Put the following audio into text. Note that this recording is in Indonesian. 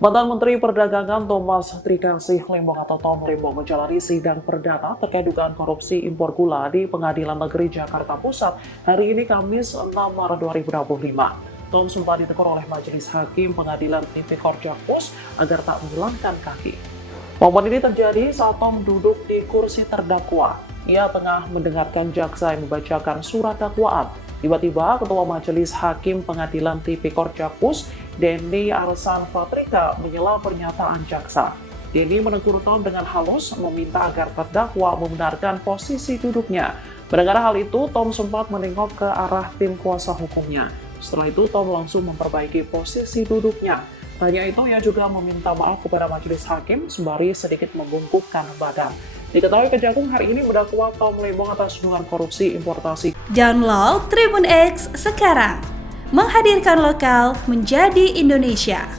Mantan Menteri Perdagangan Thomas Trikasih Lembong atau Tom Lembong menjalani sidang perdana terkait dugaan korupsi impor gula di Pengadilan Negeri Jakarta Pusat hari ini Kamis 6 Maret 2025. Tom sempat ditegur oleh Majelis Hakim Pengadilan Tipikor Jakpus agar tak mengulangkan kaki. Momen ini terjadi saat Tom duduk di kursi terdakwa. Ia tengah mendengarkan jaksa yang membacakan surat dakwaan. Tiba-tiba Ketua Majelis Hakim Pengadilan Tipikor Jakpus, Denny Arsan Fatrika, menyela pernyataan jaksa. Denny menegur Tom dengan halus, meminta agar terdakwa membenarkan posisi duduknya. Mendengar hal itu, Tom sempat menengok ke arah tim kuasa hukumnya. Setelah itu, Tom langsung memperbaiki posisi duduknya. Hanya itu, ia juga meminta maaf kepada majelis hakim sembari sedikit membungkukkan badan. Diketahui Kejagung hari ini mendakwa Tom Lembong atas tuduhan korupsi importasi. Download Tribun X sekarang, menghadirkan lokal menjadi Indonesia.